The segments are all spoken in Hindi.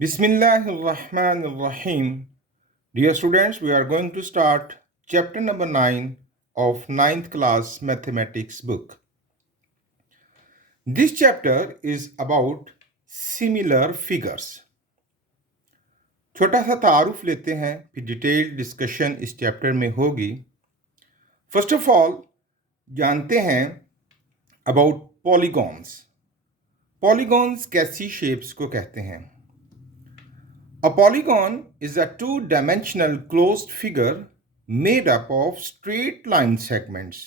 Bismillahirrahmanirrahim. Dear students, we are going to start chapter number 9 of ninth class mathematics book. This chapter is about similar figures. छोटा सा तारुफ लेते हैं, फिर डिटेल्ड डिस्कशन इस चैप्टर में होगी. फर्स्ट ऑफ ऑल जानते हैं अबाउट पॉलीगॉन्स. पॉलीगॉन्स कैसी शेप्स को कहते हैं? A polygon is a two-dimensional closed figure made up of straight line segments.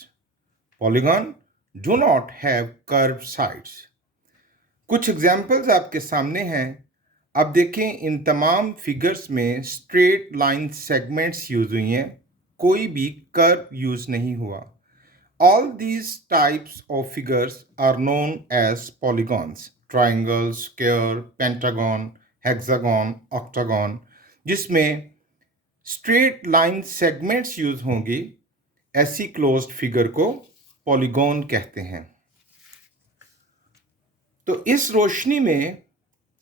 Polygon do not have curved sides. कुछ एग्जाम्पल्स आपके सामने हैं. अब देखें, इन तमाम फिगर्स में स्ट्रेट लाइन सेगमेंट्स यूज हुई हैं, कोई भी कर्व यूज नहीं हुआ. All these types of figures are known as polygons. Triangle, square, pentagon, hexagon, octagon, जिसमें स्ट्रेट लाइन सेगमेंट्स यूज होंगी, ऐसी क्लोज्ड फिगर को पॉलीगॉन कहते हैं. तो इस रोशनी में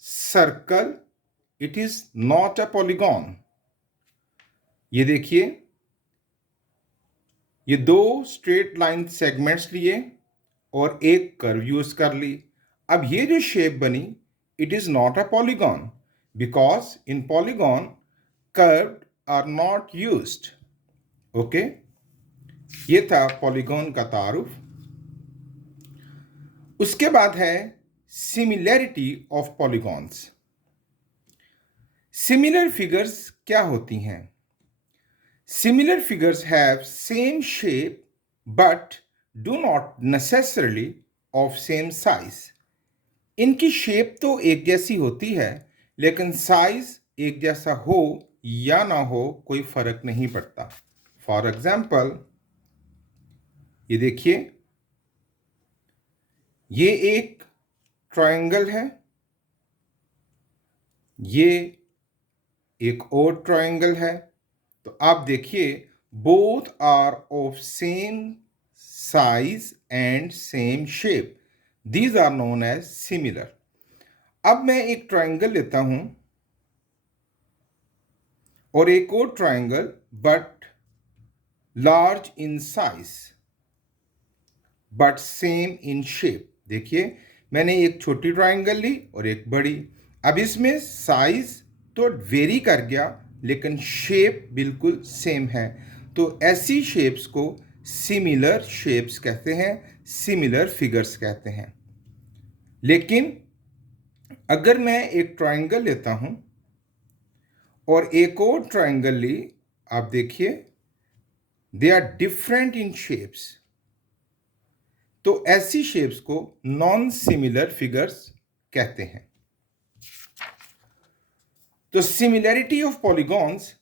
circle, it is not a polygon. ये देखिए, ये दो स्ट्रेट लाइन सेगमेंट्स लिए और एक कर्व यूज कर ली. अब ये जो शेप बनी, it is not a polygon because in polygon curved are not used. Okay, ये था पॉलीगॉन का तारुफ. उसके बाद है similarity of polygons. Similar figures क्या होती हैं? Similar figures have same shape but do not necessarily of same size. इनकी शेप तो एक जैसी होती है, लेकिन साइज एक जैसा हो या ना हो कोई फर्क नहीं पड़ता. फॉर एग्जाम्पल, ये देखिए, ये एक ट्रायंगल है, ये एक और ट्रायंगल है. तो आप देखिए, both are of same size and same shape. These are known as similar. अब मैं एक ट्रायंगल लेता हूं और एक और triangle but large in size but same in shape. देखिए, मैंने एक छोटी ट्रायंगल ली और एक बड़ी. अब इसमें साइज तो वेरी कर गया, लेकिन शेप बिल्कुल सेम है. तो ऐसी शेप्स को सिमिलर शेप्स कहते हैं, सिमिलर फिगर्स कहते हैं. लेकिन अगर मैं एक ट्रायंगल लेता हूं और एक और ट्रायंगल ली, आप देखिए, they are different in shapes. तो ऐसी शेप्स को नॉन सिमिलर फिगर्स कहते हैं. तो similarity of polygons,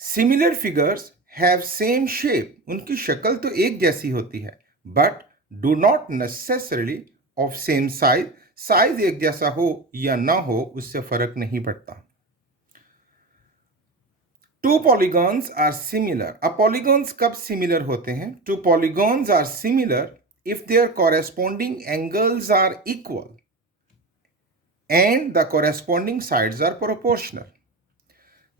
similar figures have same shape. उनकी शक्ल तो एक जैसी होती है, but do not necessarily of same size. Size एक जैसा हो या ना हो, उससे फर्क नहीं पड़ता. Two polygons are similar. अब पॉलीगॉन्स कब सिमिलर होते हैं? Two polygons are similar if their corresponding angles are equal and the corresponding sides are proportional.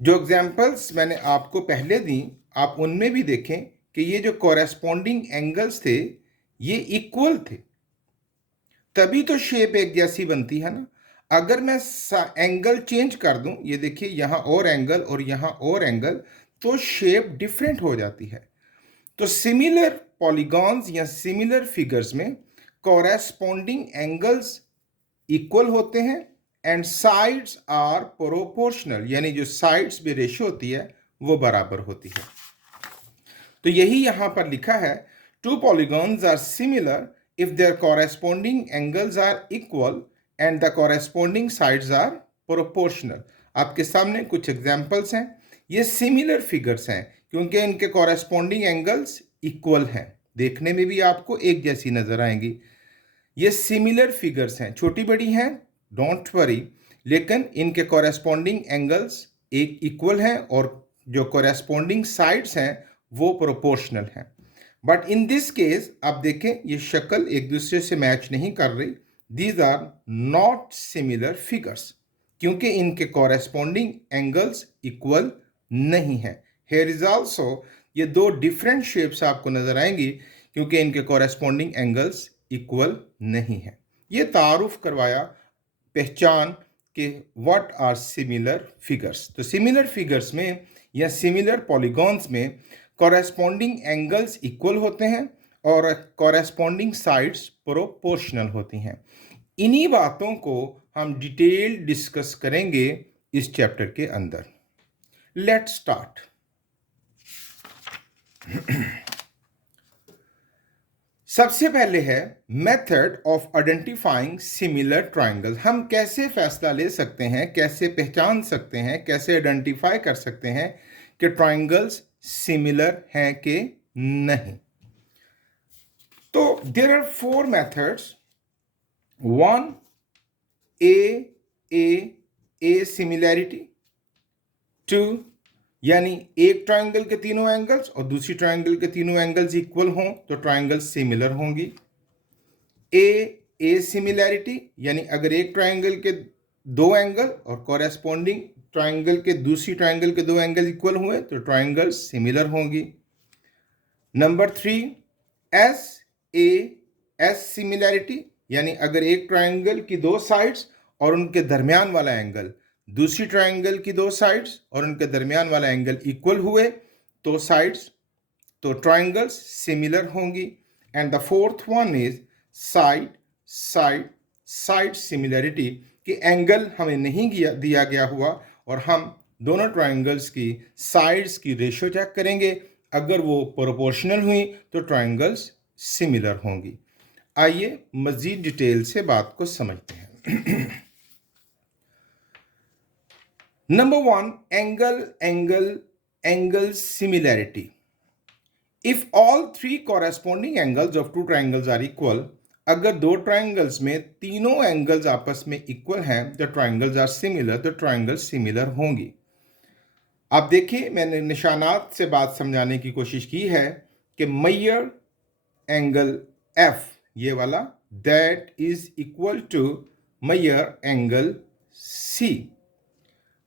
जो एग्जाम्पल्स मैंने आपको पहले दी, आप उनमें भी देखें कि ये जो कॉरेस्पॉन्डिंग एंगल्स थे, ये इक्वल थे, तभी तो शेप एक जैसी बनती है ना. अगर मैं एंगल चेंज कर दूं, ये देखिए, यहां और एंगल और यहां और एंगल, तो शेप डिफरेंट हो जाती है. तो सिमिलर पॉलीगॉन्स या सिमिलर फिगर्स में कॉरेस्पॉन्डिंग एंगल्स इक्वल होते हैं एंड साइड्स आर प्रोपोर्शनल, यानी जो साइड्स में रेशियो होती है वो बराबर होती है. तो यही यहां पर लिखा है, two polygons are similar if their corresponding angles are equal and the corresponding sides are proportional. आपके सामने कुछ एग्जाम्पल्स हैं. ये सिमिलर फिगर्स हैं क्योंकि इनके कॉरेस्पॉन्डिंग एंगल्स इक्वल हैं, देखने में भी आपको एक जैसी नजर आएंगी. ये सिमिलर फिगर्स हैं, छोटी बड़ी हैं, डोंट वरी, लेकिन इनके कॉरेस्पॉन्डिंग एंगल्स एक इक्वल हैं और जो कॉरेस्पॉन्डिंग साइड्स हैं वो प्रोपोर्शनल हैं. बट इन दिस केस आप देखें, ये शक्ल एक दूसरे से मैच नहीं कर रही. These are not similar figures. क्योंकि इनके कॉरेस्पॉन्डिंग एंगल्स इक्वल नहीं है। हेयर इज आल्सो, ये दो डिफरेंट शेप्स आपको नजर आएंगी क्योंकि इनके कॉरेस्पॉन्डिंग एंगल्स इक्वल नहीं है। ये तारुफ करवाया पहचान के व्हाट आर सिमिलर फिगर्स। तो सिमिलर फिगर्स में या सिमिलर पॉलीगॉन्स में कॉरेस्पॉन्डिंग एंगल्स इक्वल होते हैं और कॉरेस्पॉन्डिंग साइड्स प्रोपोर्शनल होती हैं। इन्हीं बातों को हम डिटेल डिस्कस करेंगे इस चैप्टर के अंदर। Let's start. सबसे पहले है method of identifying similar triangle. हम कैसे फैसला ले सकते हैं, कैसे पहचान सकते हैं, कैसे आइडेंटिफाई कर सकते हैं कि ट्राइंगल्स सिमिलर हैं कि नहीं। तो there are 4 methods. 1, A similarity. 2, यानी एक ट्राइंगल के तीनों एंगल्स और दूसरी ट्राइंगल के तीनों एंगल्स इक्वल हों तो ट्राइंगल सिमिलर होंगी। ए सिमिलैरिटी, यानी अगर एक ट्राइंगल के दो एंगल और कॉरेस्पॉन्डिंग ट्राइंगल के दूसरी ट्राइंगल के दो एंगल इक्वल हुए तो ट्राइंगल सिमिलर होंगी। नंबर 3, एस सिमिलैरिटी, यानी अगर एक ट्राइंगल की दो साइड्स और उनके दरमियान वाला एंगल दूसरी ट्राइंगल की दो साइड्स और उनके दरमियान वाला एंगल इक्वल हुए तो साइड्स तो ट्राइंगल्स सिमिलर होंगी। And the fourth one is side similarity, कि एंगल हमें नहीं दिया गया हुआ और हम दोनों ट्राइंगल्स की साइड्स की रेशो चेक करेंगे। अगर वो प्रोपोर्शनल हुई तो ट्राइंगल्स सिमिलर होंगी। आइए मजीद डिटेल से बात को समझते हैं। Number 1, angle similarity. If all 3 corresponding angles of 2 triangles are equal, अगर दो ट्राइंगल्स में तीनों एंगल्स आपस में इक्वल हैं, the triangles are similar, the triangles similar होंगी। आप देखिए, मैंने निशानात से बात समझाने की कोशिश की है कि मेजर एंगल F, ये वाला, that is equal to measure angle C।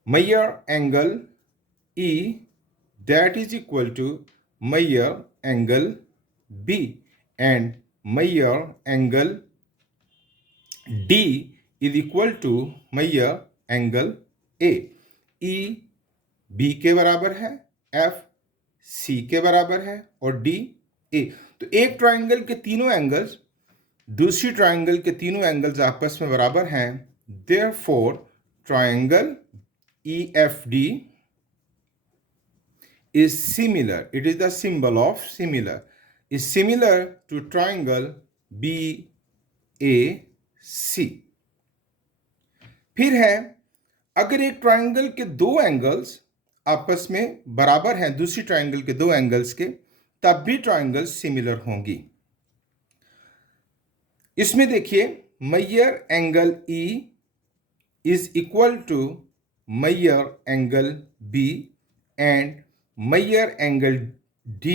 Measure angle E, that is equal to measure angle B, and measure angle D is equal to measure angle A। E B के बराबर है, F C के बराबर है और D A। तो एक ट्राइंगल के तीनों एंगल्स दूसरी ट्राइंगल के तीनों एंगल्स आपस में बराबर हैं। Therefore triangle EFD is similar, it is the symbol of similar, is similar to triangle BAC। फिर है, अगर एक ट्राइंगल के दो एंगल्स आपस में बराबर हैं दूसरी ट्राइंगल के दो एंगल्स के, तब भी ट्राइंगल्स सिमिलर होंगी। इसमें देखिए, measure angle E is equal to measure angle B and measure angle D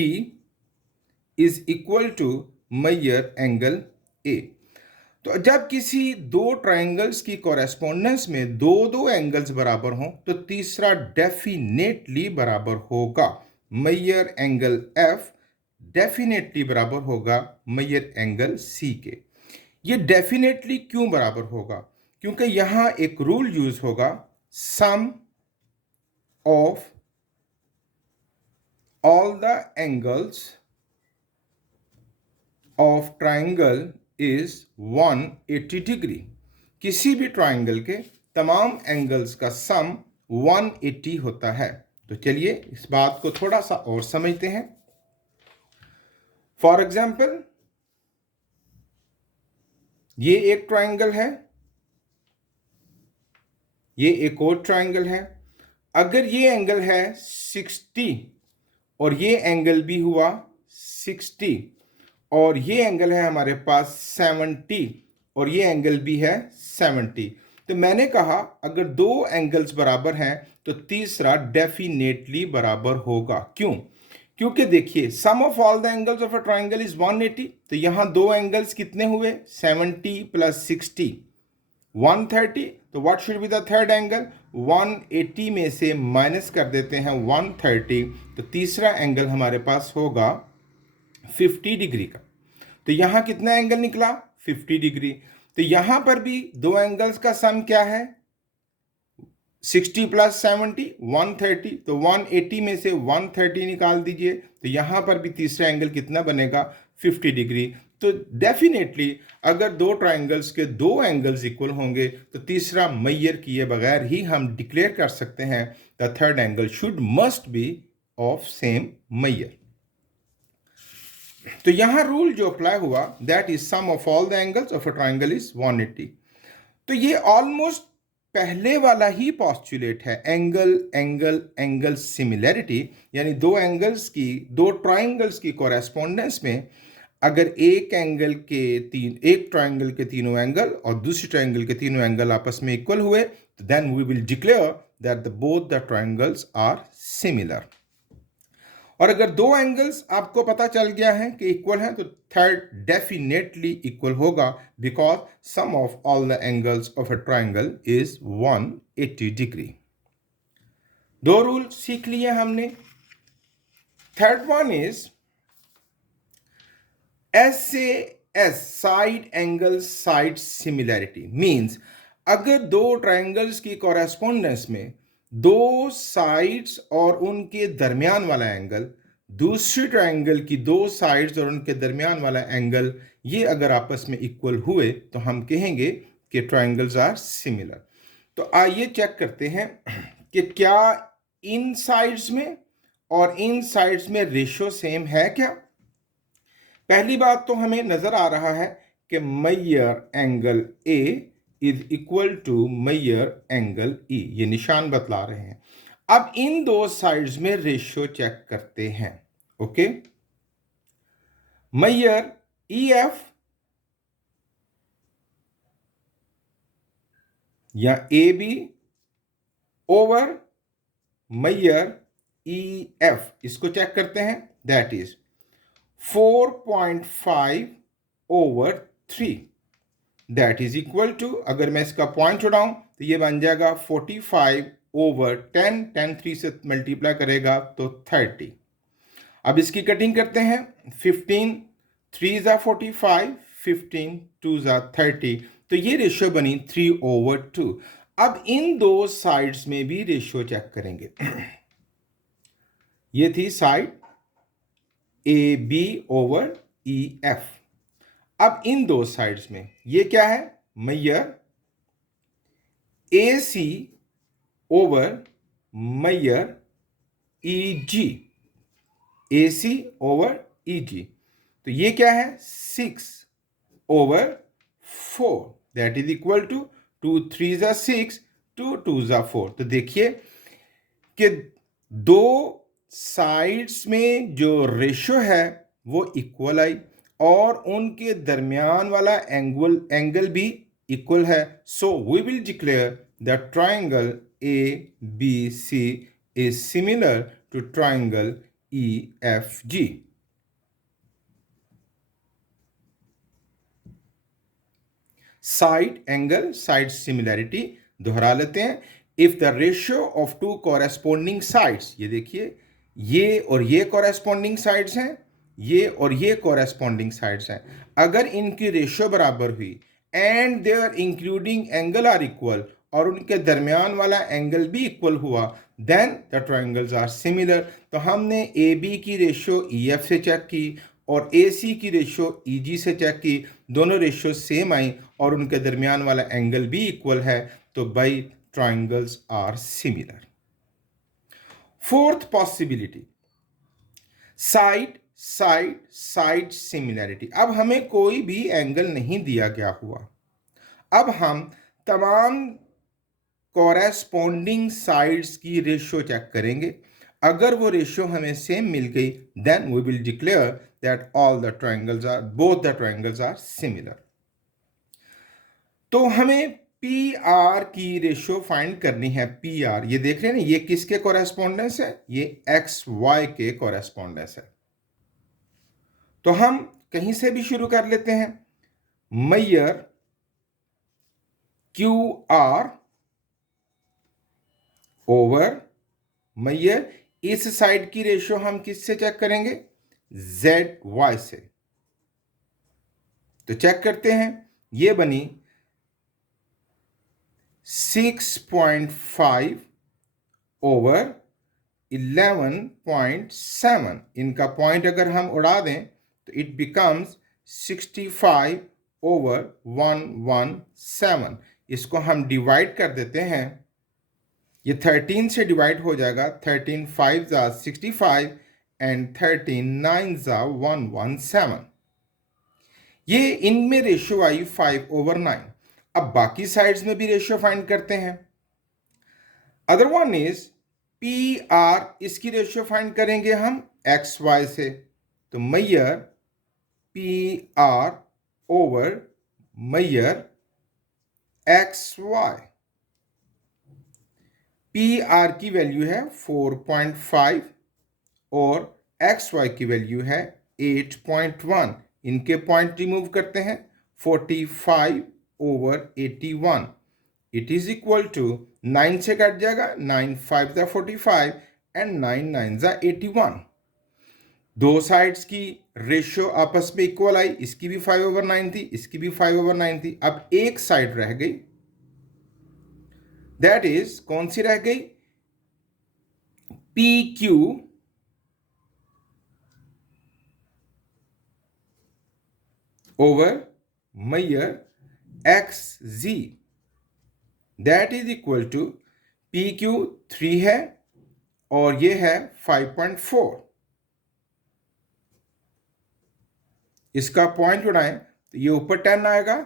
is equal to measure angle A। तो जब किसी दो ट्राइंगल्स की कॉरेस्पॉन्डेंस में दो दो एंगल्स बराबर हों तो तीसरा डेफिनेटली बराबर होगा। मेजर एंगल F डेफिनेटली बराबर होगा मेजर एंगल C के। ये डेफिनेटली क्यों बराबर होगा? क्योंकि यहां एक रूल यूज होगा, sum of all the angles of triangle is 180 degree. किसी भी ट्राइंगल के तमाम एंगल्स का सम 180 होता है। तो चलिए इस बात को थोड़ा सा और समझते हैं। फॉर एग्जाम्पल, ये एक ट्राइंगल है, ये एक और ट्राइंगल है। अगर ये एंगल है 60 और ये एंगल भी हुआ 60 और ये एंगल है हमारे पास 70 और ये एंगल भी है 70, तो मैंने कहा अगर दो एंगल्स बराबर हैं तो तीसरा डेफिनेटली बराबर होगा। क्यों? क्योंकि देखिए, sum of all the angles of a triangle is 180। तो यहां दो एंगल्स कितने हुए? 70 प्लस 60, 130, तो what should be the third angle? 180 में से माइनस कर देते हैं 130, तो तीसरा एंगल हमारे पास होगा 50 डिग्री का। तो यहां कितना एंगल निकला? 50 डिग्री। तो यहां पर भी दो एंगल्स का सम क्या है? 60 प्लस 70 130, तो 180 में से 130 निकाल दीजिए, तो यहां पर भी तीसरा एंगल कितना बनेगा? 50 डिग्री। तो डेफिनेटली अगर दो ट्राइंगल्स के दो एंगल्स इक्वल होंगे तो तीसरा मैयर किए बगैर ही हम डिक्लेयर कर सकते हैं the third angle should must be of same measure. तो यहां रूल जो अप्लाई हुआ, that is sum of all the angles of a triangle is 180। तो ये ऑलमोस्ट पहले वाला ही पॉस्टुलेट है, एंगल एंगल एंगल सिमिलैरिटी, यानी दो एंगल्स की, दो ट्राइंगल्स की कोरेस्पोंडेंस में अगर एक ट्राइंगल के तीनों एंगल और दूसरे ट्राइंगल के तीनों एंगल आपस में इक्वल हुए, तो then we will declare that both the triangles are similar. और अगर दो एंगल्स आपको पता चल गया है कि इक्वल हैं, तो थर्ड डेफिनेटली इक्वल होगा, because sum of all the angles of a triangle is 180 degree. दो रूल सीख लिए हमने। Third one is SAS, side angle side similarity, means अगर दो ट्राइंगल्स की कोरेस्पोंडेंस में दो साइड्स और उनके दरमियान वाला एंगल, दूसरी ट्राइंगल की दो साइड्स और उनके दरमियान वाला एंगल, ये अगर आपस में इक्वल हुए तो हम कहेंगे कि ट्राइंगल्स आर सिमिलर। तो आइए चेक करते हैं कि क्या इन साइड्स में और इन साइड्स में रेशियो सेम है क्या। पहली बात तो हमें नजर आ रहा है कि measure angle A is equal to measure angle E, ये निशान बतला रहे हैं। अब इन दो साइड्स में रेशियो चेक करते हैं। ओके, मैयर ई एफ या A B over measure E F, इसको चेक करते हैं। That is 4.5 over 3, that is equal to, अगर मैं इसका पॉइंट उड़ाऊं तो ये बन जाएगा 45 ओवर 10, 10 3 से मल्टीप्लाई करेगा तो 30। अब इसकी कटिंग करते हैं। 15 3 ज़ा 45, 15 2 ज़ा 30, तो ये रेशियो बनी 3 ओवर 2। अब इन दो साइड्स में भी रेशियो चेक करेंगे। ये थी side A B over E F. अब इन दो साइड्स में ये क्या है? मैयर ए सी ओवर मैयर ई जी, ए सी ओवर ई जी, तो ये क्या है? 6 over 4, that is equal to 2 3 ज़ा 6, 2 2 ज़ा 4। तो देखिए कि दो साइड्स में जो रेशियो है वो इक्वल आई और उनके दरमियान वाला एंगल भी इक्वल है। So we will declare the triangle A B C is similar to triangle E F G. Side angle side similarity दोहरा लेते हैं। If the ratio of two corresponding sides, ये देखिए ये और ये कॉरेस्पॉन्डिंग साइड्स हैं, ये और ये कॉरेस्पॉन्डिंग साइड्स हैं, अगर इनकी रेशियो बराबर हुई and their including angle are equal और उनके दरमियान वाला एंगल भी इक्वल हुआ, then the triangles are similar. तो हमने ए बी की रेशियो ई एफ से चेक की और ए सी की रेशियो ई जी से चेक की, दोनों रेशियो सेम आई और उनके दरमियान वाला एंगल भी इक्वल है, तो by triangles are similar. Fourth possibility, side side side similarity. अब हमें कोई भी एंगल नहीं दिया गया हुआ, अब हम तमाम कॉरेस्पॉन्डिंग साइड्स की रेशियो चेक करेंगे। अगर वो रेशियो हमें सेम मिल गई, then we will declare that all the triangles are, both the triangles are similar. तो हमें पी आर की रेशियो फाइंड करनी है। पी आर, ये देख रहे हैं ना, ये किसके कोरेस्पॉन्डेंस है? ये एक्स वाई के कोरेस्पॉन्डेंस है। तो हम कहीं से भी शुरू कर लेते हैं। Maihar Q R over Maihar. इस साइड की रेशियो हम किससे चेक करेंगे? जेड वाई से। तो चेक करते हैं, ये बनी 6.5 ओवर 11.7। इनका पॉइंट अगर हम उड़ा दें तो इट बिकम्स 65 ओवर 117। इसको हम डिवाइड कर देते हैं, ये 13 से डिवाइड हो जाएगा। 13 5 जा 65 एंड 13 9 जा 117। ये इनमें रेशियो आई 5/9। अब बाकी साइड्स में भी रेशियो फाइंड करते हैं। Other one is P R, इसकी रेशियो फाइंड करेंगे हम एक्स वाई से। तो measure P R over measure X Y. P R की वैल्यू है 4.5 और एक्स वाई की वैल्यू है 8.1। इनके पॉइंट रिमूव करते हैं, 45 over 81। It is equal to 9 से कट जाएगा, 9 5 जा 45 एंड 9 9 जा 81। दो साइड्स की रेशियो आपस में इक्वल आई, इसकी भी 5/9 थी, इसकी भी 5/9 थी। अब एक साइड रह गई, दैट इज कौन सी रह गई? P Q over measure X Z, that is equal to P Q 3 है और ये है 5.4। इसका पॉइंट उड़ाएं तो ये ऊपर 10 आएगा,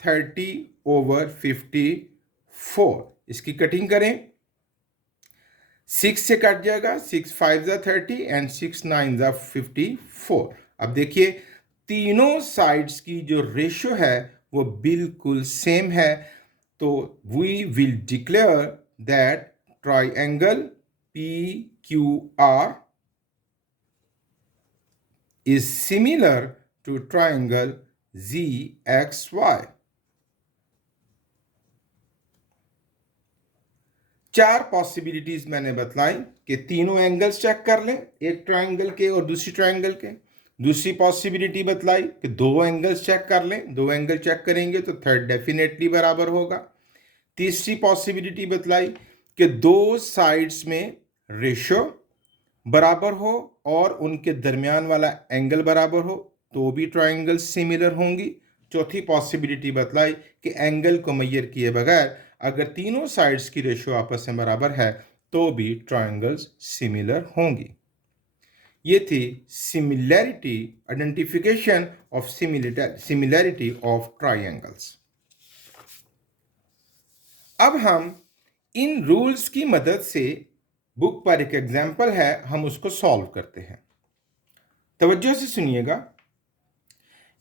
30 ओवर 54। इसकी कटिंग करें, 6 से कट जाएगा, 6 5 जा 30 एंड 6 9 जा 54। अब देखिए तीनों साइड्स की जो रेशियो है वो बिल्कुल सेम है। तो we will declare that triangle P Q R is similar to triangle ZXY। चार पॉसिबिलिटीज मैंने बतलाई कि तीनों एंगल्स चेक कर लें, एक ट्रायंगल के और दूसरी ट्रायंगल के। दूसरी पॉसिबिलिटी बतलाई कि दो एंगल्स चेक कर लें, दो एंगल चेक करेंगे तो थर्ड डेफिनेटली बराबर होगा। तीसरी पॉसिबिलिटी बतलाई कि दो साइड्स में रेशियो बराबर हो और उनके दरमियान वाला एंगल बराबर हो तो भी ट्रायंगल सिमिलर होंगी। चौथी पॉसिबिलिटी बतलाई कि एंगल को मैयर किए बगैर अगर तीनों साइड्स की रेशियो आपस में बराबर है तो भी ट्रायंगल्स सिमिलर होंगी। ये थी similarity, identification of similarity of triangles. अब हम इन रूल्स की मदद से, बुक पर एक एग्जाम्पल है, हम उसको सॉल्व करते हैं। तवज्जो से सुनिएगा।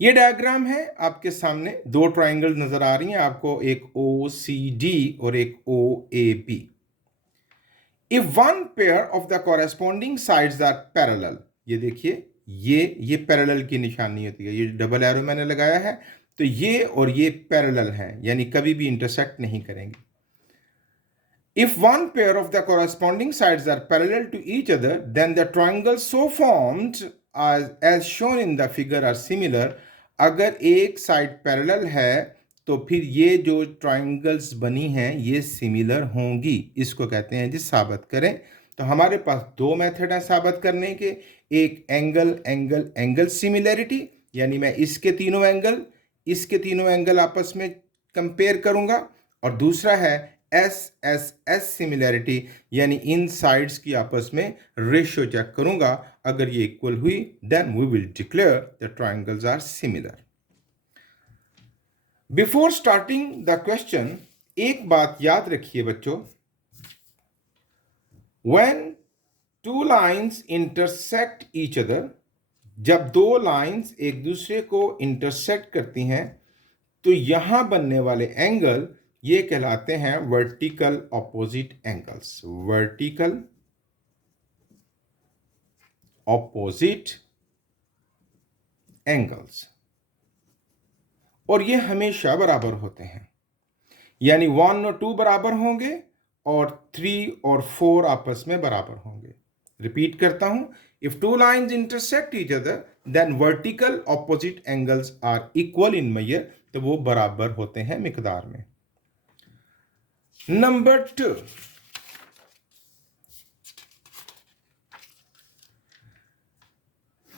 ये डायग्राम है आपके सामने, दो ट्रायंगल नजर आ रही हैं आपको, एक ओ सी डी और एक O A B. If one pair of the corresponding sides are parallel, ये देखिए ये पैरेलल की निशानी होती है, ये डबल एरो मैंने लगाया है, तो ये और ये पैरेलल हैं, यानी कभी भी इंटरसेक्ट नहीं करेंगे। If one pair of the corresponding sides are parallel to each other, then the triangles so formed as shown in the figure are similar। अगर एक साइड पैरेलल है तो फिर ये जो ट्राइंगल्स बनी हैं ये सिमिलर होंगी। इसको कहते हैं जी साबित करें। तो हमारे पास दो मेथड हैं साबित करने के, एक एंगल एंगल एंगल सिमिलैरिटी, यानी मैं इसके तीनों एंगल आपस में कंपेयर करूंगा, और दूसरा है एस सिमिलैरिटी, यानी इन साइड्स की आपस में रेशियो चेक करूंगा। अगर ये इक्वल हुई then we will declare the triangles are similar. Before starting the question, एक बात याद रखिए बच्चों, when two lines intersect each other, जब दो लाइंस एक दूसरे को इंटरसेक्ट करती हैं तो यहां बनने वाले एंगल ये कहलाते हैं vertical opposite angles. Vertical opposite angles, और ये हमेशा बराबर होते हैं। यानी 1 और 2 बराबर होंगे और 3 और 4 आपस में बराबर होंगे। रिपीट करता हूं, if two lines intersect each other then vertical opposite angles are equal in measure, तो वो बराबर होते हैं मिकदार में। Number 2,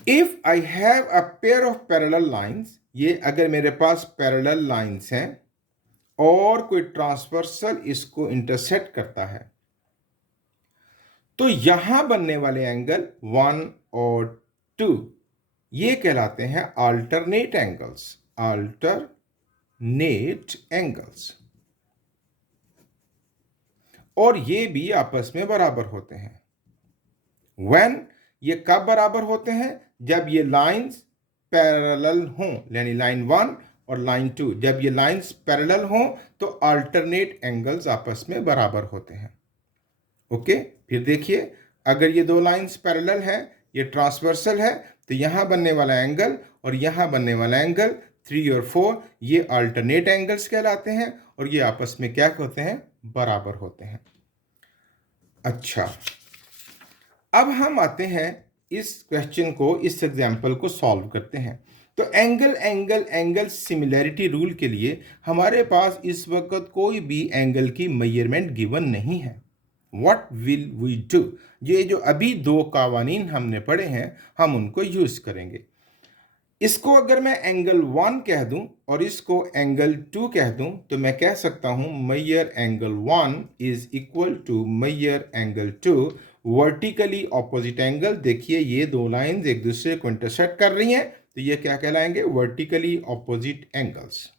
if I have a pair of parallel lines, ये अगर मेरे पास पैरेलल लाइन्स हैं और कोई ट्रांसवर्सल इसको इंटरसेक्ट करता है, तो यहां बनने वाले एंगल 1 और 2 ये कहलाते हैं अल्टरनेट एंगल्स। अल्टरनेट एंगल्स, और ये भी आपस में बराबर होते हैं। व्हेन, ये कब बराबर होते हैं? जब ये लाइंस पैरेलल हों, यानी लाइन 1 और लाइन 2, जब ये लाइंस पैरेलल हों तो अल्टरनेट एंगल्स आपस में बराबर होते हैं। ओके, फिर देखिए, अगर ये दो लाइंस पैरेलल है, ये ट्रांसवर्सल है, तो यहां बनने वाला एंगल और यहां बनने वाला एंगल 3 और 4 ये अल्टरनेट एंगल्स कहलाते हैं और ये आपस में क्या होते हैं? बराबर होते हैं। अच्छा, अब हम आते हैं इस क्वेश्चन को, इस एग्जाम्पल को सॉल्व करते हैं। तो angle angle angle similarity rule के लिए हमारे पास इस वक्त कोई भी एंगल की मेजरमेंट गिवन नहीं है। What will we do? ये जो अभी दो कवानीन हमने पढ़े हैं, हम उनको यूज करेंगे। इसको अगर मैं एंगल 1 कह दूं और इसको एंगल 2 कह दूं, तो मैं कह सकता हूं measure angle 1 is equal to measure angle 2, vertically opposite angle. देखिए, ये दो लाइंस एक दूसरे को इंटरसेक्ट कर रही हैं, तो ये क्या कहलाएंगे? Vertically opposite angles.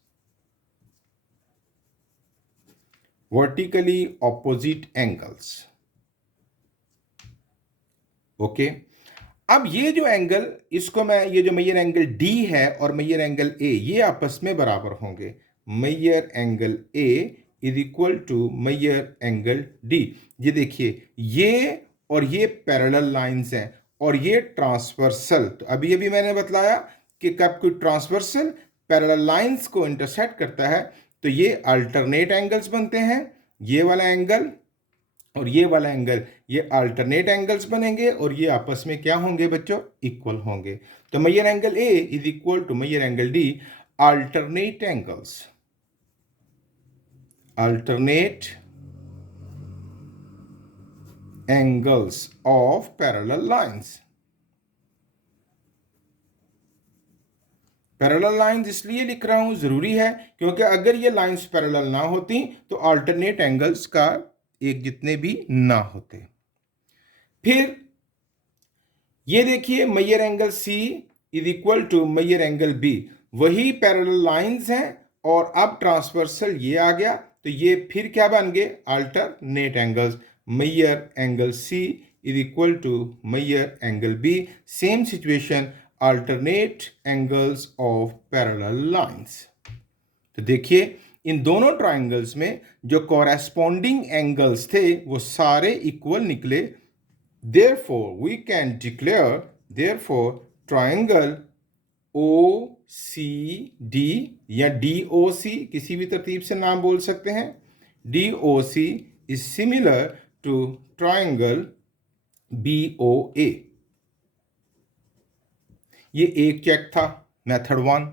Vertically opposite angles. Okay, अब ये जो एंगल, इसको मैं, ये जो मेजर एंगल D है और मेजर एंगल A, ये आपस में बराबर होंगे। Measure angle A is equal to measure angle D। ये देखिए, ये और ये पैरेलल लाइंस हैं और ये ट्रांसवर्सल। तो अभी अभी मैंने बतलाया कि कब कोई ट्रांसवर्सल पैरेलल लाइंस को इंटरसेक्ट करता है तो ये अल्टरनेट एंगल्स बनते हैं। ये वाला एंगल और ये वाला एंगल, ये अल्टरनेट एंगल्स बनेंगे और ये आपस में क्या होंगे बच्चों? इक्वल होंगे। तो measure angle A is equal to measure angle D, alternate angles. Alternate angles of parallel lines. Parallel lines इसलिए लिख रहा हूं, जरूरी है, क्योंकि अगर ये लाइंस पैरेलल ना होती तो अल्टरनेट एंगल्स का एक जितने भी ना होते। फिर ये देखिए, measure angle C is equal to measure angle B, वही पैरेलल लाइंस हैं और अब ट्रांसवर्सल ये आ गया, तो ये फिर क्या बन गए? Alternate angles. Measure angle C is equal to measure angle B, same situation, alternate angles of parallel lines. तो देखिए, इन दोनों ट्राइंगल्स में जो कॉरेस्पॉन्डिंग एंगल्स थे वो सारे इक्वल निकले। Therefore, we can declare, therefore, triangle OCD या DOC, किसी भी तरतीब से नाम बोल सकते हैं, DOC is similar to triangle BOA। ये एक चेक था, मेथड 1।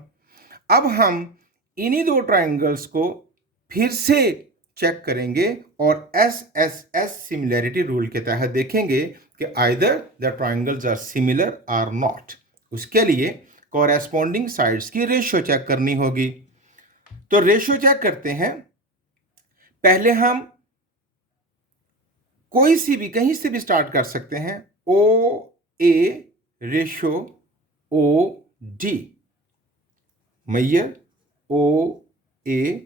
अब हम इन्हीं दो ट्राइंगल्स को फिर से चेक करेंगे और SSS सिमिलैरिटी रूल के तहत देखेंगे कि either the triangles are similar or not. उसके लिए कॉरेस्पॉन्डिंग साइड्स की रेशियो चेक करनी होगी। तो रेशियो चेक करते हैं। पहले हम कोई सी भी, कहीं से भी स्टार्ट कर सकते हैं। OA ratio OD, measure OA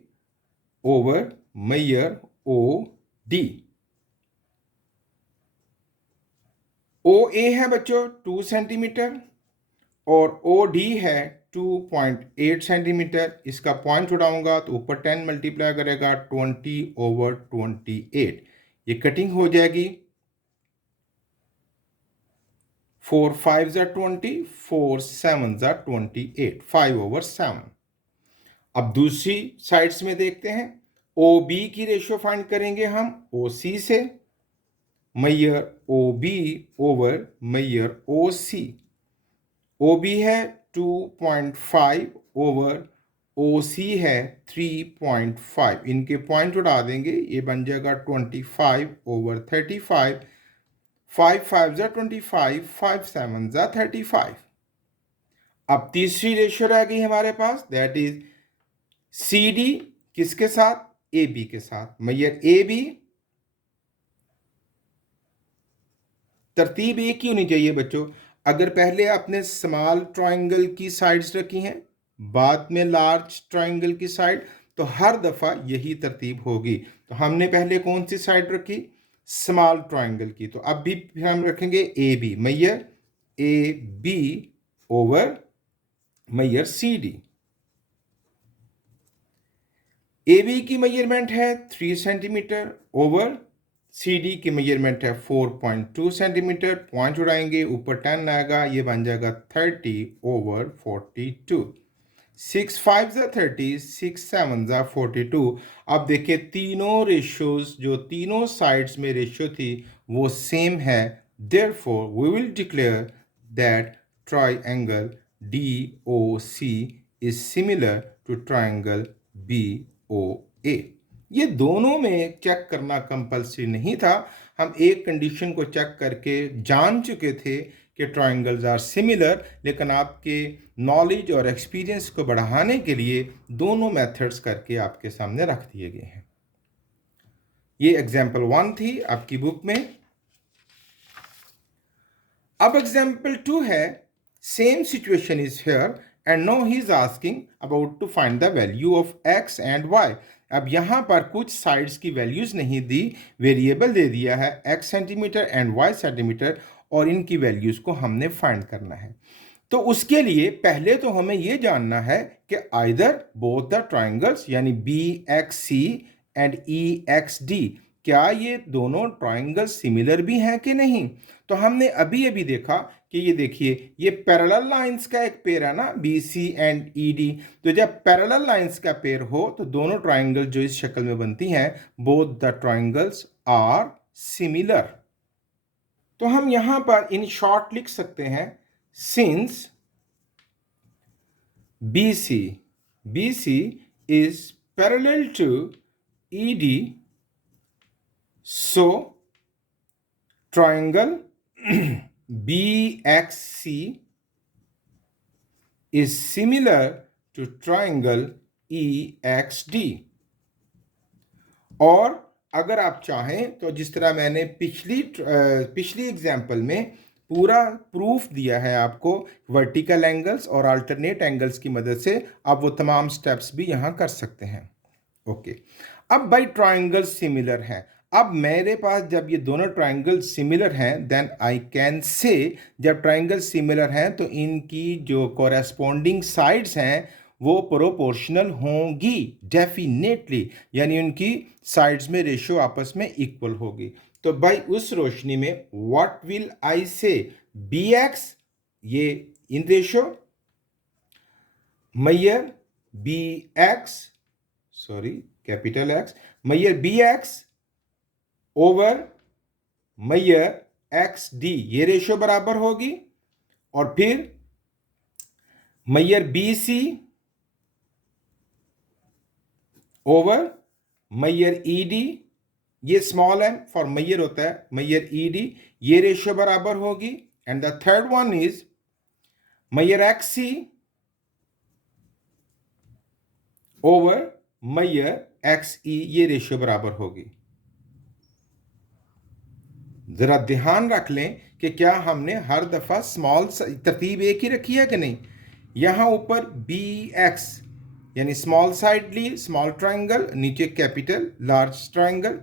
over measure OD। OA है बच्चों 2 सेंटीमीटर और OD है 2.8 सेंटीमीटर। इसका पॉइंट उठाऊंगा तो ऊपर 10 मल्टीप्लाई करेगा 20/28, ये कटिंग हो जाएगी। 4 5 20, 4 7 28, 5/7। अब दूसरी साइड्स में देखते हैं। ओ बी की रेशियो फाइंड करेंगे हम ओ सी से, Maihar O B over Maihar ओ सी। ओ बी है 2.5 ओवर ओ सी है 3.5, इनके पॉइंट उड़ा देंगे, ये बन जाएगा 25 ओवर 35, 5 5 जा 25, 5 7 जा 35। अब तीसरी रेशियो रह गई हमारे पास, दैट इज सी डी किसके साथ, ए बी के साथ। मैयर ए बी, तरतीब एक ही होनी चाहिए बच्चों। अगर पहले आपने स्मॉल ट्रायंगल की साइड्स रखी हैं, बाद में लार्ज ट्रायंगल की साइड, तो हर दफा यही तरतीब होगी। तो हमने पहले कौन सी साइड रखी, स्मॉल ट्रायंगल की, तो अब भी फिर हम रखेंगे A B, measure A B over measure C D. A B की मेजरमेंट है 3 सेंटीमीटर ओवर सी डी की मेजरमेंट है 4.2 सेंटीमीटर। पॉइंट उड़ाएंगे, ऊपर 10 आएगा, ये बन जाएगा 30 ओवर 42। 6 5 जा 30, 6 7 जा 42। अब देखिए तीनों रेशियोज, जो तीनों साइड्स में रेशियो थी वो सेम है, therefore we will declare that triangle DOC is similar to triangle BOA। ये दोनों में चेक करना कंपल्सरी नहीं था, हम एक कंडीशन को चेक करके जान चुके थे कि ट्रायंगल्स आर सिमिलर, लेकिन आपके नॉलेज और एक्सपीरियंस को बढ़ाने के लिए दोनों मेथड्स करके आपके सामने रख दिए गए हैं। ये एग्जाम्पल 1 थी आपकी बुक में। अब एग्जाम्पल 2 है, same situation is here and no he is asking about to find the value of x and y। अब यहाँ पर कुछ साइड्स की वैल्यूज नहीं दी, वेरिएबल दे दिया है x centimetre and y centimetre, और इनकी वैल्यूज को हमने फाइंड करना है। तो उसके लिए पहले तो हमें यह जानना है कि आइदर बोथ द ट्राइंगल्स यानी BXC एंड EXD, क्या ये दोनों ट्राइंगल सिमिलर भी हैं कि नहीं। तो हमने अभी अभी देखा कि ये देखिए, ये पैरेलल लाइंस का एक पेयर है ना, BC एंड ED। तो जब पैरेलल लाइंस का पेयर हो तो दोनों ट्राइंगल जो इस शक्ल में बनती हैं, both the triangles are similar. तो हम यहां पर इन शॉर्ट लिख सकते हैं, since BC is parallel to ED, so triangle BXC is similar to triangle EXD। और अगर आप चाहें तो जिस तरह मैंने पिछली एग्जाम्पल में पूरा प्रूफ दिया है आपको वर्टिकल एंगल्स और अल्टरनेट एंगल्स की मदद से, आप वो तमाम स्टेप्स भी यहाँ कर सकते हैं। ओके, अब भाई ट्राइंगल सिमिलर हैं। अब मेरे पास जब ये दोनों ट्राइंगल सिमिलर हैं, देन आई कैन से, जब ट्राइंगल सिमिलर हैं तो इनकी जो कोरेस्पोंडिंग साइड्स हैं वो प्रोपोर्शनल होंगी डेफिनेटली, यानी उनकी साइड्स में रेशियो आपस में इक्वल होगी। तो भाई उस रोशनी में व्हाट विल आई से, BX ये इन ratio, measure BX, sorry capital X, measure BX over measure XD, ये रेशियो बराबर होगी। और फिर measure BC over measure ED, ये स्मॉल m फॉर मैयर होता है, मैयर ED, ये रेशियो बराबर होगी। And the third one is measure XC over measure XE, ये रेशियो बराबर होगी। जरा ध्यान रख लें कि क्या हमने हर दफा स्मॉल तरतीब एक ही रखी है कि नहीं। यहां ऊपर BX यानी स्मॉल साइड ली, स्मॉल ट्राइंगल, नीचे capital large triangle.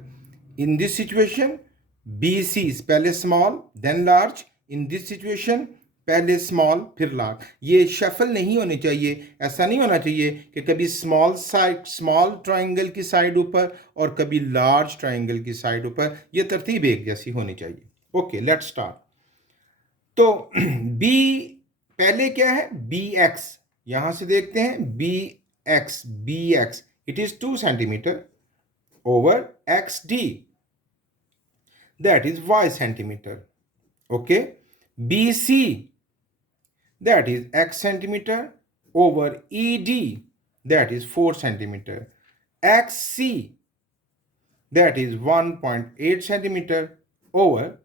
In this situation BC पहले small then large, in this situation पहले स्मॉल फिर लार्ज। ये शफल नहीं होनी चाहिए, ऐसा नहीं होना चाहिए कि कभी स्मॉल ट्राइंगल की साइड ऊपर और कभी लार्ज ट्राइंगल की साइड ऊपर, ये तरतीब एक जैसी होनी चाहिए। Okay, let's start. तो B पहले क्या है, BX, यहां से देखते हैं BX it is 2 centimetre over xd, that is y centimeter. Okay, BC, that is x centimeter, over ED, that is 4 centimeter. XC, that is 1.8 centimeter, over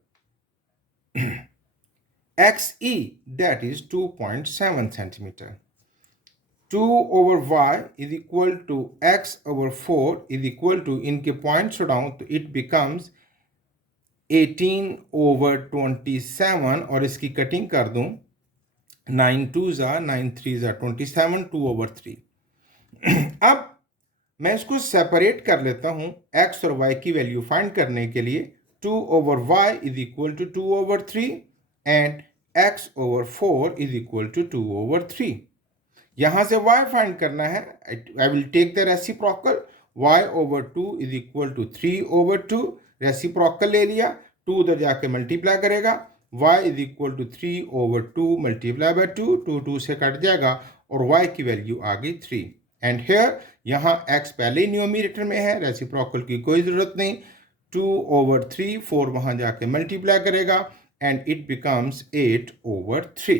XE, that is 2.7 centimeter. 2 over y is equal to x over 4 is equal to, इनके पॉइंट्स उठाऊं तो इट बिकम्स 18 over 27, और इसकी कटिंग कर दूं 9 2s are 9 3s are 27, 2 over 3. अब मैं इसको सेपरेट कर लेता हूं x और y की वैल्यू फाइंड करने के लिए. 2 over y is equal to 2 over 3 and x over 4 is equal to 2 over 3. यहां से y फाइंड करना है. I will take the reciprocal. y over 2 is equal to 3 over 2. Reciprocal ले लिया, 2 उधर जाके मल्टीप्लाई करेगा. y is equal to 3 over 2 multiply by 2. 2 2 से कट जाएगा और y की वैल्यू आ गई 3. एंड हेयर यहाँ x पहले ही न्यूमरेटर में है, रेसिप्रोकल की कोई ज़रूरत नहीं. 2 over 3, 4 वहाँ जाके मल्टीप्लाई करेगा एंड इट बिकम्स 8 over 3.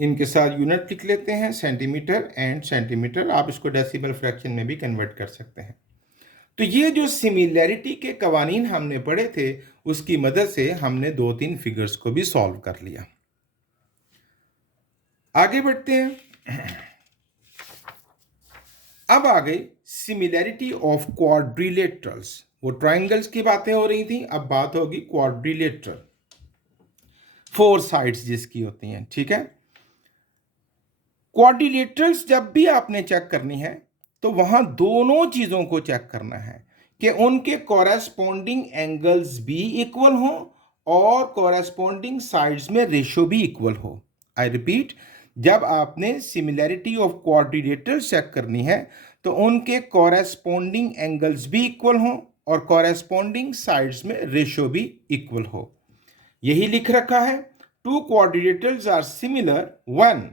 इनके साथ यूनिट लिख लेते हैं, सेंटीमीटर एंड सेंटीमीटर. आप इसको डेसिमल फ्रैक्शन में भी कन्वर्ट कर सकते हैं. तो ये जो सिमिलैरिटी के कवानीन हमने पढ़े थे, उसकी मदद से हमने 2-3 फिगर्स को भी सॉल्व कर लिया. आगे बढ़ते हैं. अब आ गई सिमिलैरिटी ऑफ क्वाड्रिलेटरल्स. वो ट्राइंगल्स की बातें हो रही थी, अब बात होगी क्वाड्रिलेटरल, 4 साइड्स जिसकी होती हैं. ठीक है, क्वाड्रिलेटरल्स जब भी आपने चेक करनी है तो वहां दोनों चीजों को चेक करना है कि उनके कॉरेस्पॉन्डिंग एंगल्स भी इक्वल हो और कॉरेस्पॉन्डिंग साइड्स में रेशियो भी इक्वल हो. आई रिपीट, जब आपने सिमिलैरिटी ऑफ क्वाड्रिलेटरल्स चेक करनी है तो उनके कॉरेस्पॉन्डिंग एंगल्स भी इक्वल हो और कॉरेस्पॉन्डिंग साइड्स में रेशियो भी इक्वल हो. यही लिख रखा है. 2 quadrilaterals are similar when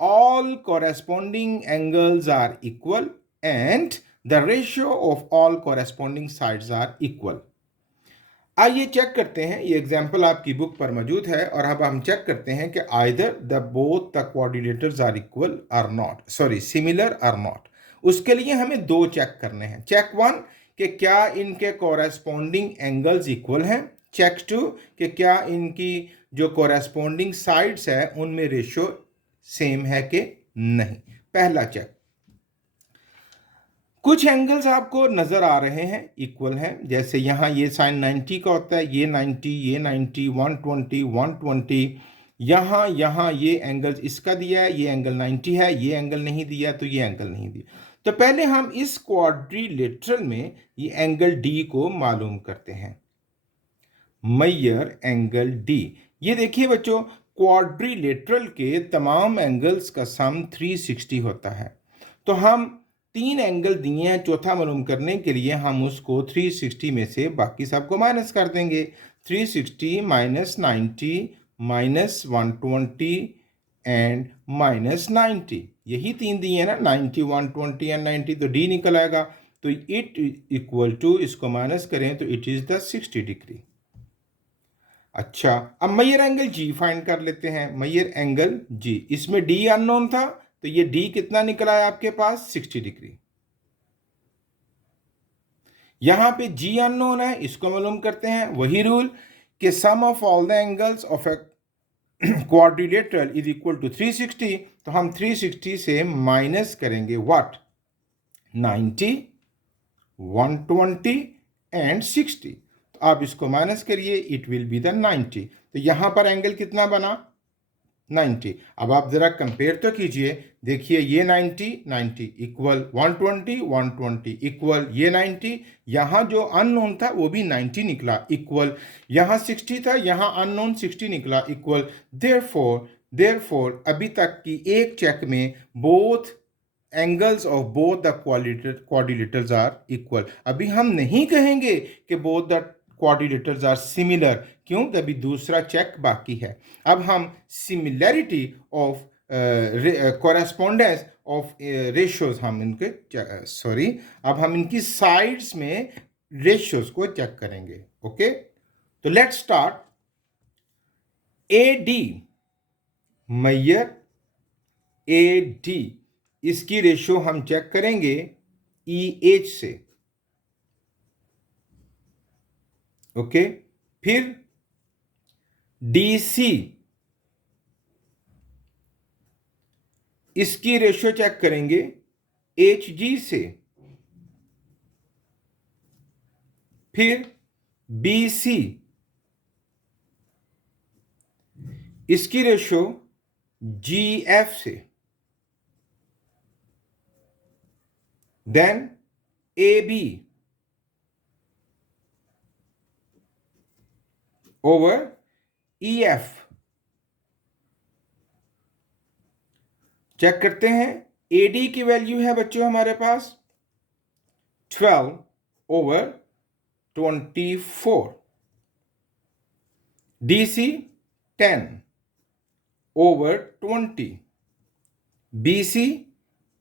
all corresponding angles are equal and the ratio of all corresponding sides are equal. आइए चेक करते हैं. ये एग्जाम्पल आपकी बुक पर मौजूद है और अब हम चेक करते हैं कि either the both the quadrilaters are equal or not, sorry similar or not. उसके लिए हमें 2 चेक करने हैं. चेक 1 कि क्या इनके कॉरेस्पॉन्डिंग एंगल्स इक्वल हैं. चेक 2 कि क्या इनकी जो कॉरेस्पॉन्डिंग साइड्स है उनमें रेशियो सेम है कि नहीं. पहला चेक, कुछ एंगल्स आपको नजर आ रहे हैं इक्वल हैं. जैसे यहां ये साइन 90 का होता है, ये 90, ये 90, 120, 120. यहां ये एंगल्स इसका दिया है, ये एंगल 90 है, ये एंगल नहीं दिया तो ये एंगल नहीं दिया. तो पहले हम इस क्वाड्रिलेटरल में ये एंगल डी को मालूम करते हैं. Measure angle D. ये देखिए बच्चों, क्वाड्रिलेटरल के तमाम एंगल्स का सम 360 होता है. तो हम 3 एंगल दिए हैं, चौथा मालूम करने के लिए हम उसको 360 में से बाकी सबको माइनस कर देंगे. 360 माइनस 90 माइनस 120 एंड माइनस 90. यही 3 दिए हैं ना, 90, 120 एंड 90. तो डी निकल आएगा. तो इट इक्वल टू, इसको माइनस करें तो इट इज द 60 डिग्री. अच्छा, अब मेजर एंगल जी फाइंड कर लेते हैं. मेजर एंगल जी, इसमें डी अननोन था तो ये डी कितना निकला है आपके पास, 60 डिग्री. यहां पे जी अननोन है, इसको मालूम करते हैं. वही रूल कि sum of all the angles of a quadrilateral is equal to 360. तो हम 360 से माइनस करेंगे व्हाट, 90, 120 एंड 60. आप इसको माइनस करिए, इट विल बी द 90. तो यहां पर एंगल कितना बना, 90. अब आप जरा कंपेयर तो कीजिए. देखिए ये 90, 90 इक्वल 120, 120 इक्वल ये 90. यहां जो अननोन था वो भी 90 निकला इक्वल. यहां 60 था, यहां अननोन 60 निकला इक्वल. देयरफॉर अभी तक की एक चेक में both angles of both the quadrilaterals are equal. अभी हम नहीं कहेंगे कि both the quadrilaterals are similar. क्यों? तभी दूसरा चेक बाकी है. अब हम similarity of correspondence of ratios हम इनके अब हम इनकी साइड्स में रेशियोज को चेक करेंगे. ओके, तो लेट्स स्टार्ट. AD, मैयर AD, इसकी रेशियो हम चेक करेंगे EH से. ओके, फिर DC, इसकी रेशियो चेक करेंगे HG से. फिर BC, इसकी रेशियो GF से. Then AB over EF. Check करते हैं. AD की वैल्यू है बच्चों हमारे पास 12 over 24. DC 10 over 20. BC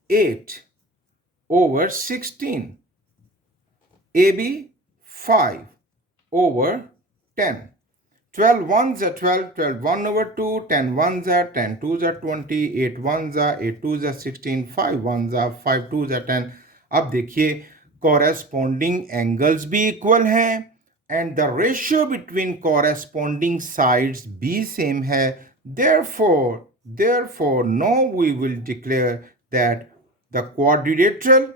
8 over 16. AB 5 over 10. 12 ones are 12, 12 1 over 2, 10 ones are 10 twos are 20, 8 ones are 8 twos are 16, 5 ones are 5 twos are 10. अब देखिए कॉरेस्पॉन्डिंग एंगल्स भी इक्वल हैं and the ratio between corresponding sides भी same है. Therefore, now we will declare that the quadrilateral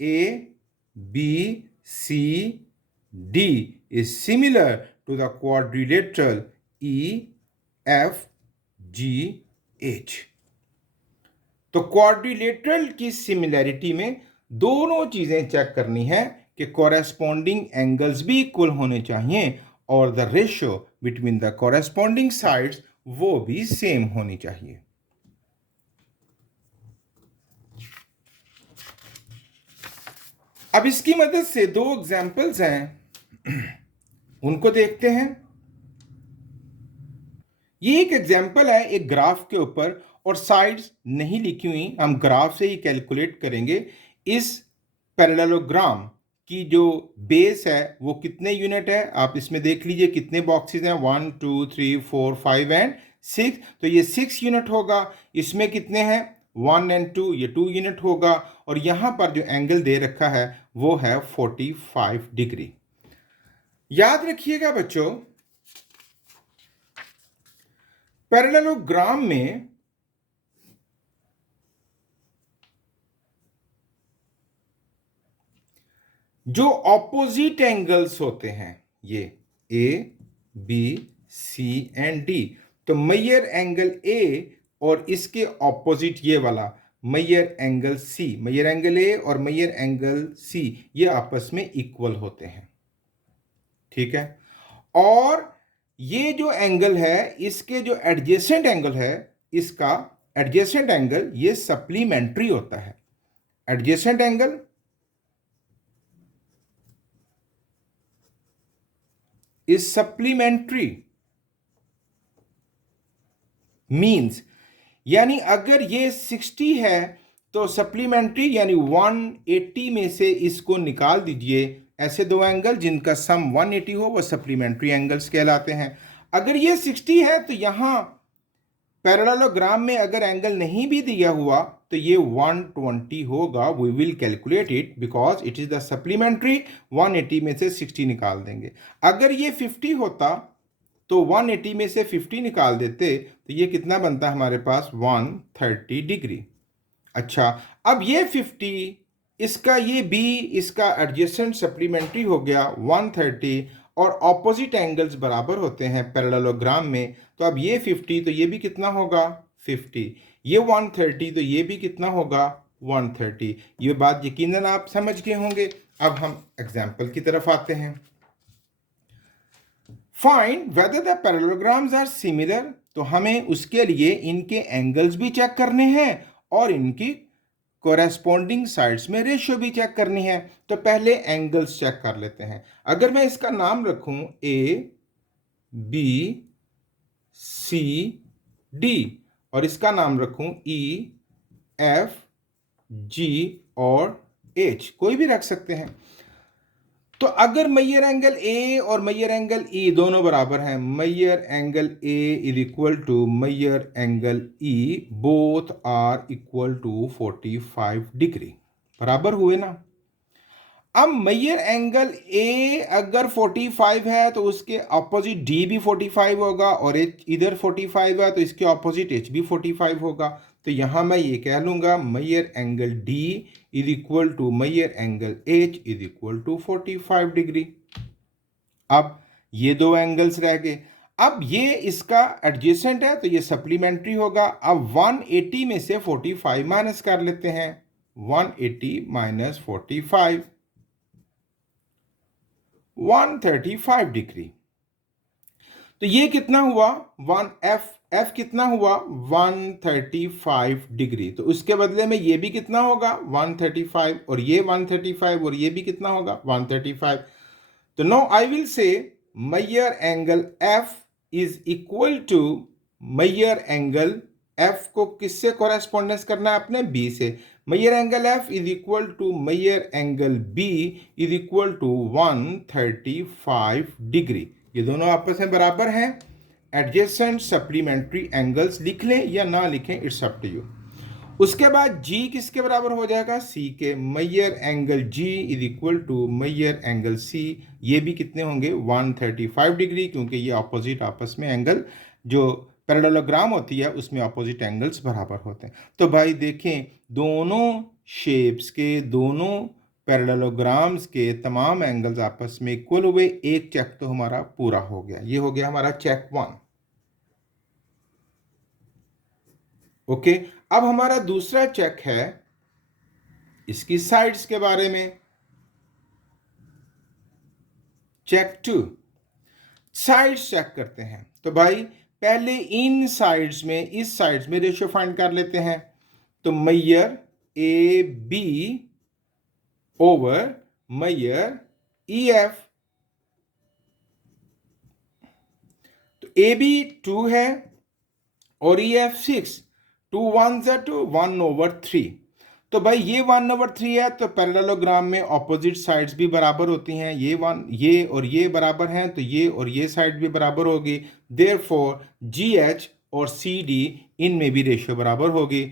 A, B, C, D is similar to the quadrilateral E, F, G, H. तो क्वाड्रिलेटरल की सिमिलैरिटी में दोनों चीजें चेक करनी है कि कॉरेस्पॉन्डिंग एंगल्स भी इक्वल होने चाहिए और the ratio between the corresponding sides वो भी सेम होनी चाहिए. अब इसकी मदद से दो एग्जाम्पल्स हैं, उनको देखते हैं. ये एक एग्जाम्पल है एक ग्राफ के ऊपर और साइड्स नहीं लिखी हुई, हम ग्राफ से ही कैलकुलेट करेंगे. इस पैरेललोग्राम की जो बेस है वो कितने यूनिट है आप इसमें देख लीजिए कितने बॉक्सेस हैं 1 2 3 4 5 एंड 6. तो ये 6 यूनिट होगा. इसमें कितने हैं 1 एंड 2, ये 2 यूनिट होगा. और यहां पर जो एंगल दे रखा है वो है 45 डिग्री. याद रखिएगा बच्चों पैरेललोग्राम में जो ऑपोजिट एंगल्स होते हैं ये A, B, C and D, तो मैयर एंगल A और इसके ऑपोजिट ये वाला Maihar angle C, Maihar angle A और मैयर एंगल C ये आपस में इक्वल होते हैं. ठीक है. और ये जो एंगल है इसके जो एडजेसेंट एंगल है इसका एडजेसेंट एंगल ये सप्लीमेंट्री होता है. Adjacent angle is supplementary means यानी अगर ये 60 है तो सप्लीमेंट्री यानी 180 में से इसको निकाल दीजिए. ऐसे दो एंगल जिनका सम 180 हो वो सप्लीमेंट्री एंगल्स कहलाते हैं. अगर ये 60 है तो यहां पैरेललोग्राम में अगर एंगल नहीं भी दिया हुआ तो ये 120 होगा. We will calculate it because it is the supplementary. 180 में से 60 निकाल देंगे. अगर ये 50 होता तो 180 में से 50 निकाल देते तो ये कितना बनता हमारे पास 130 डिग्री. अच्छा, अब ये 50 इसका ये B इसका एडजेसेंट सप्लीमेंट्री हो गया 130 और ऑपोजिट एंगल्स बराबर होते हैं पैरेललोग्राम में. तो अब ये 50 तो ये भी कितना होगा 50, ये 130 तो ये भी कितना होगा 130. ये बात यकीनन आप समझ गए होंगे. अब हम एग्जाम्पल की तरफ आते हैं. Find whether the parallelograms are similar. तो हमें उसके लिए इनके एंगल्स भी चेक करने हैं और इनकी कोरेस्पॉन्डिंग साइड्स में रेशियो भी चेक करनी है. तो पहले एंगल्स चेक कर लेते हैं. अगर मैं इसका नाम रखूं A, B, C, D और इसका नाम रखूं ई, एफ, जी और एच, कोई भी रख सकते हैं। तो अगर मैयर एंगल ए और मैयर एंगल ई दोनों बराबर हैं, measure angle A is equal to measure angle E, both are equal to 45 degree, बराबर हुए ना। अब मैयर एंगल ए अगर 45 है तो उसके ऑपोजिट डी भी 45 होगा, और एच इधर 45 है तो इसके ऑपोजिट एच भी 45 होगा। तो यहां मैं ये कह लूंगा measure angle D is equal to measure angle H is equal to 45 degree. अब ये दो एंगल्स रह गए। अब ये इसका एडजेसेंट है तो ये सप्लीमेंट्री होगा। अब 180 में से 45 माइनस कर लेते हैं, 180 माइनस 45, 135 डिग्री। तो ये कितना हुआ, एफ कितना हुआ, 135 डिग्री। तो उसके बदले में ये भी कितना होगा, 135, और ये 135, और ये भी कितना होगा, 135। तो no I will say measure angle F is equal to measure angle, F को किससे कोरेस्पोंडेंस करना है अपने, बी से। Measure angle F is equal to measure angle B is equal to 135 degree. ये दोनों आपस में बराबर हैं। एडजेसेंट सप्लीमेंट्री एंगल्स लिख लें या ना लिखें, इट्स अप टू यू। उसके बाद जी किसके बराबर हो जाएगा, सी के। Measure angle G is equal to measure angle C, ये भी कितने होंगे, 135 डिग्री, क्योंकि ये ऑपोजिट आपस में एंगल, जो पैरेललोग्राम होती है उसमें ऑपोजिट एंगल्स बराबर होते हैं। तो भाई देखें, दोनों शेप्स के, दोनों पैरेललोग्राम्स के तमाम एंगल्स आपस में इक्वल हुए। एक चेक तो हमारा पूरा हो गया, ये हो गया हमारा चेक 1। ओके, अब हमारा दूसरा चेक है इसकी साइड्स के बारे में। चेक 2, साइड्स चेक करते हैं। तो भाई पहले इन साइड्स में, इस साइड्स में रेशियो फाइंड कर लेते हैं। तो measure A B over measure E F. तो ए बी 2 है और ई एफ 6, 2 1 2, 1/3। तो भाई ये 1/3 है, तो पैरेललोग्राम में ऑपोजिट साइड्स भी बराबर होती हैं। ये और ये बराबर हैं, तो ये और ये साइड भी बराबर होगी। देयरफॉर जी एच और सी डी, इनमें भी रेशियो बराबर होगी।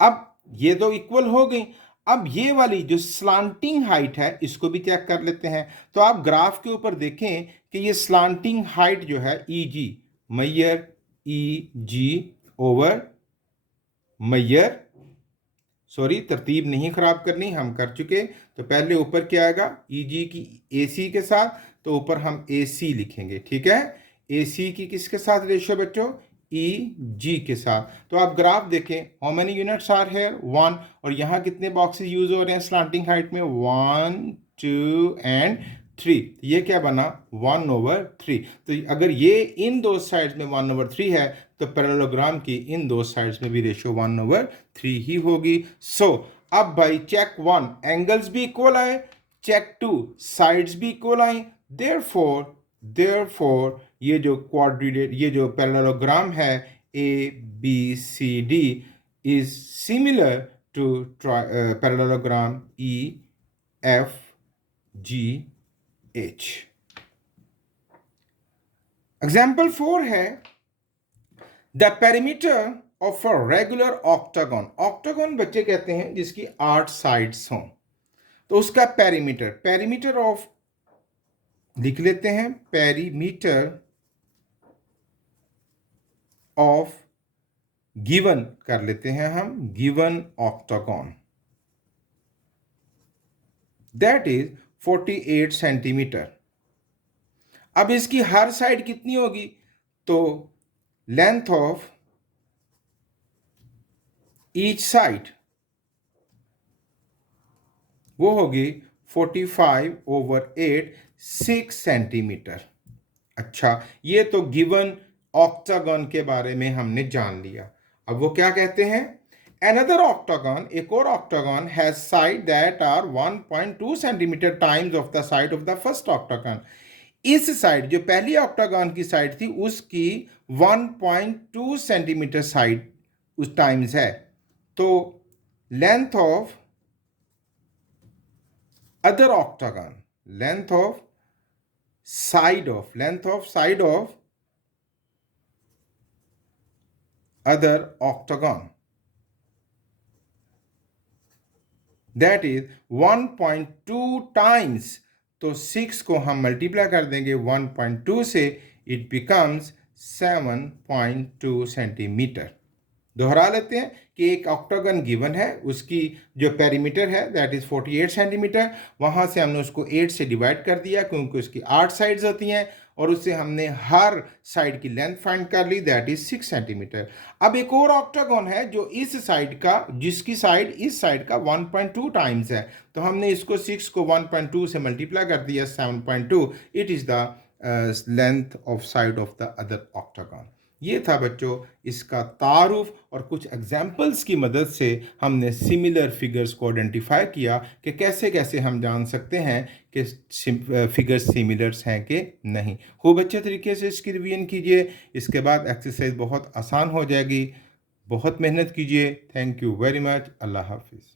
अब ये दो इक्वल हो गई। अब ये वाली जो स्लांटिंग हाइट है इसको भी चेक कर लेते हैं। तो आप ग्राफ के ऊपर देखें कि ये स्लांटिंग हाइट जो है ई जी, मैयर ई जी ओवर मैयर, सॉरी तरतीब नहीं खराब करनी, हम कर चुके। तो पहले ऊपर क्या आएगा, ई जी की ए सी के साथ, तो ऊपर हम ए सी लिखेंगे, ठीक है। ए सी की किसके साथ रेशियो बच्चों, ई जी के साथ। तो आप ग्राफ देखें, how many units are here, 1, और यहाँ कितने बॉक्सेस यूज हो रहे हैं स्लांटिंग हाइट में, 1 2 एंड 3। ये क्या बना, 1/3। तो अगर ये इन दो साइड्स में 1/3 है, तो पैरेललोग्राम की इन दो साइड्स में भी रेशियो 1/3 ही होगी। सो अब भाई चेक 1 एंगल्स भी इक्वल आए, चेक 2 साइड्स भी इक्वल आई। देयरफॉर ये जो क्वाड्रिलेट, ये जो पैरेललोग्राम है A B C D is similar to parallelogram E F G H. Example 4 है, the perimeter of a regular octagon. Octagon बच्चे कहते हैं जिसकी 8 साइड्स हों, तो उसका पेरीमीटर ऑफ, लिख लेते हैं, पेरीमीटर ऑफ गिवन कर लेते हैं हम, given octagon, that is 48 centimetre. अब इसकी हर साइड कितनी होगी, तो लेंथ ऑफ ईच साइड वो होगी 45/8, 6 सेंटीमीटर। अच्छा, ये तो गिवन ऑक्टागन के बारे में हमने जान लिया। अब वो क्या कहते हैं, another octagon, एक और octagon has side that are 1.2 centimeter times of the side of the first octagon. इस साइड जो पहली ऑक्टागन की साइड थी उसकी 1.2 सेंटीमीटर साइड उस टाइम्स है, तो length of other octagon, length of side of other octagon, that is 1.2 times, तो 6 को हम मल्टीप्लाई कर देंगे 1.2 से, इट बिकम्स 7.2 सेंटीमीटर। दोहरा लेते हैं कि एक ऑक्टागन गिवन है, उसकी जो पेरीमीटर है दैट इज 48 सेंटीमीटर, वहां से हमने उसको 8 से डिवाइड कर दिया क्योंकि उसकी 8 साइड्स होती हैं, और उससे हमने हर साइड की लेंथ फाइंड कर ली दैट इज 6 सेंटीमीटर। अब एक और ऑक्टागन है जो इस साइड का, जिसकी साइड इस साइड का 1.2 टाइम्स है, तो हमने इसको 6 को 1.2 से मल्टीप्लाई कर दिया 7.2, it is the length of side of the other octagon. ये था बच्चों इसका तारुफ, और कुछ एग्जाम्पल्स की मदद से हमने सिमिलर फिगर्स को आइडेंटिफाई किया कि कैसे कैसे हम जान सकते हैं कि फिगर्स सिमिलर्स हैं कि नहीं। खूब अच्छे तरीके से इसकी रिवीजन कीजिए, इसके बाद एक्सरसाइज बहुत आसान हो जाएगी। बहुत मेहनत कीजिए। Thank you very much. अल्लाह हाफिज़।